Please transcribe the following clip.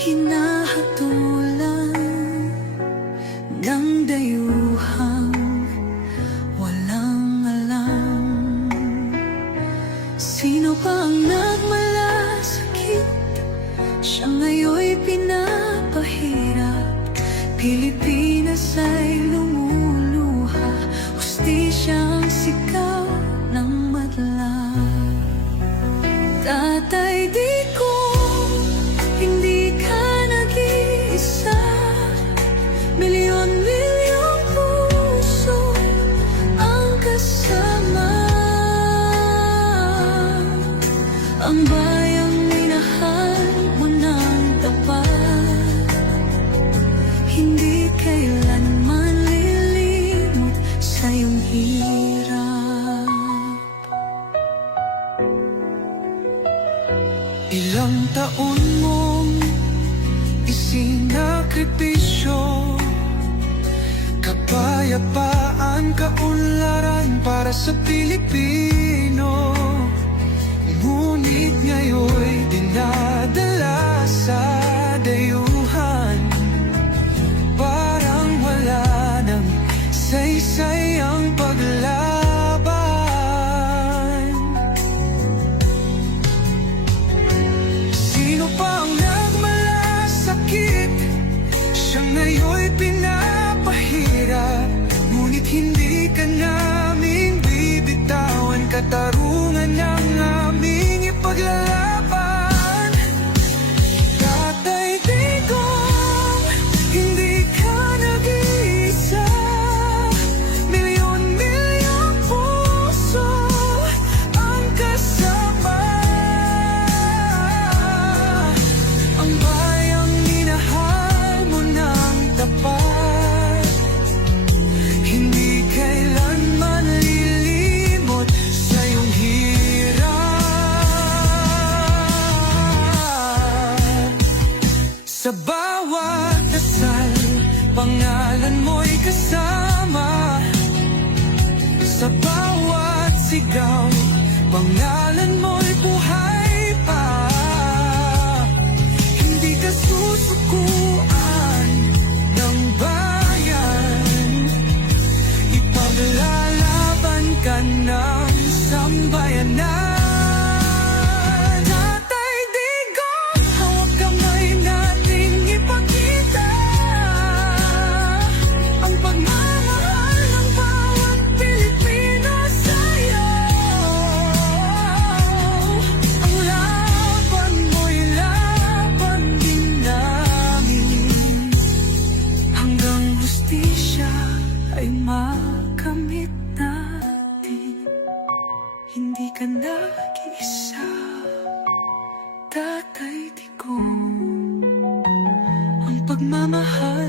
hinahatulan ng dayuhang walang alam. Sino pa ang nagmalasakit? Siya ngayon'y pinapahirap. Pilipinas ay lumuluha, hustisyang sigaw ng madla. Tatay, di ko hindi ka nag-iisa. Milyon-milyong puso ang kasama. Ang bayang minahal mo ng tapat, hindi kailanman lilimot sa iyong hirap. Ilang taon mong isinakripisyo, kapayapaan, kaunlaran para sa Pilipino. Ngunit ngayon'y dinadala sa dayuhan, parang wala nang saysay ang paglaban. Sino pa ang nagmalasakit? Siya ngayon'y pinapahirap. Ngunit hindi ka namin bibitawan, katarungan ng aming ipaglalaban. Tatay, Digong, hindi ka nag-iisa. Milyon-milyong puso ang kasama. Ang bayang minahal mo ng tapat, hindi kailanman lilimot sa iyong hirap. Sa bawat dasal, pangalan mo'y kasama. Sa bawat sigaw, pangalan mo'y buhay pa. Hindi ka susukuan ng bayan, ipaglalaban ka ng sambayanan. Tatay, Digong, hawak kamay nating ipakita ang pagmamahal ng bawat Pilipino sa'yo. Ang laban mo'y laban din namin, hanggang hustisya ay makamit natin. Hindi ka nag-iisa, Tatay Digong. Ang pagmamahal